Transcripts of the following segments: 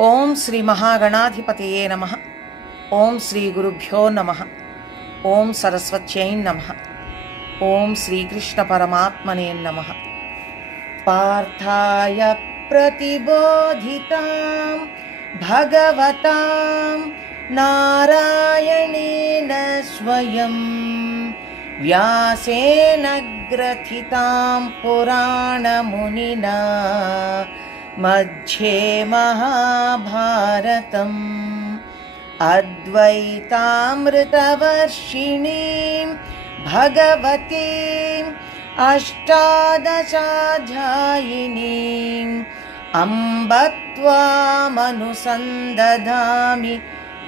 ॐ श्रीमहागणाधिपतये नमः। ॐ श्रीगुरुभ्यो नमः। ॐ सरस्वत्यै नमः। ॐ श्रीकृष्णपरमात्मनेन्न पार्थाय प्रतिबोधितां भगवतां नारायणेन स्वयं व्यासेन ग्रथितां पुराणमुनिना मध्ये महाभारतम् अद्वैतामृतवर्षिणीं भगवतीम् अष्टादशाध्यायिनीम् अम्ब त्वामनुसन्दधामि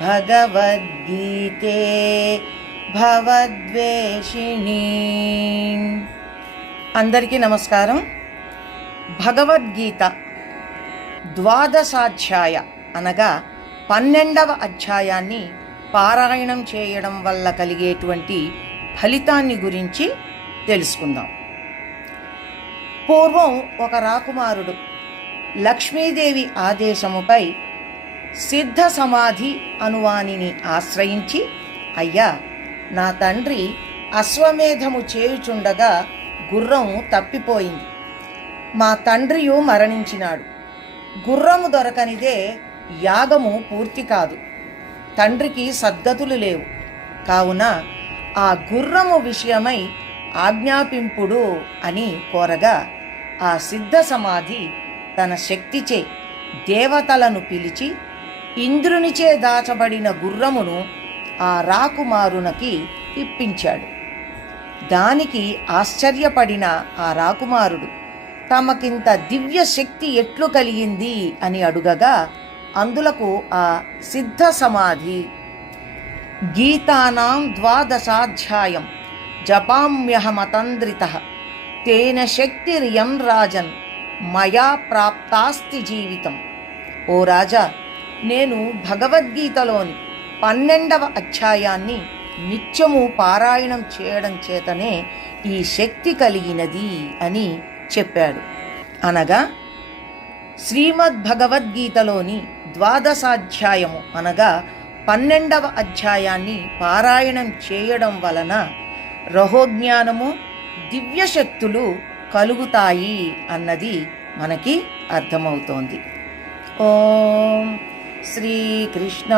भगवद्गीते భగవద్వేషిణి అందరికీ నమస్కారం భగవద్గీత ద్వాదశాధ్యాయ అనగా పన్నెండవ అధ్యాయాన్ని పారాయణం చేయడం వల్ల కలిగేటువంటి ఫలితాన్ని గురించి తెలుసుకుందాం. పూర్వం ఒక రాకుమారుడు లక్ష్మీదేవి ఆదేశముపై సిద్ధ సమాధి అనువానిని ఆశ్రయించి అయ్యా నా తండ్రి అశ్వమేధము చేయుచుండగా గుర్రం తప్పిపోయింది. మా తండ్రియు మరణించినాడు. గుర్రము దొరకనిదే యాగము పూర్తి కాదు. తండ్రికి సద్దతులు లేవు. కావున ఆ గుర్రము విషయమై ఆజ్ఞాపింపుడు అని కోరగా ఆ సిద్ధ సమాధి తన శక్తిచే దేవతలను పిలిచి ఇంద్రునిచే దాచబడిన గుర్రమును ఆ రాకుమారునకి ఇప్పించాడు. దానికి ఆశ్చర్యపడిన ఆ రాకుమారుడు తమకింత దివ్య శక్తి ఎట్లు కలిగింది అని అడుగగా అందులకు ఆ సిద్ధ సమాధి గీతానాం ద్వాదశాధ్యాయం. జపామ్యహమతంద్రిత. తేన శక్తిర్యం రాజన్. మయా ప్రాప్తాస్తి జీవితం. ఓ రాజా నేను భగవద్గీతలోని పన్నెండవ అధ్యాయాన్ని నిత్యము పారాయణం చేయడం చేతనే ఈ శక్తి కలిగినది అని చెప్పాడు. అనగా శ్రీమద్ భగవద్గీతలోని ద్వాదశాధ్యాయము అనగా పన్నెండవ అధ్యాయాన్ని పారాయణం చేయడం వలన రహోజ్ఞానము దివ్యశక్తులు కలుగుతాయి అన్నది మనకి అర్థమవుతోంది. ఓం శ్రీకృష్ణార్పణమస్తు.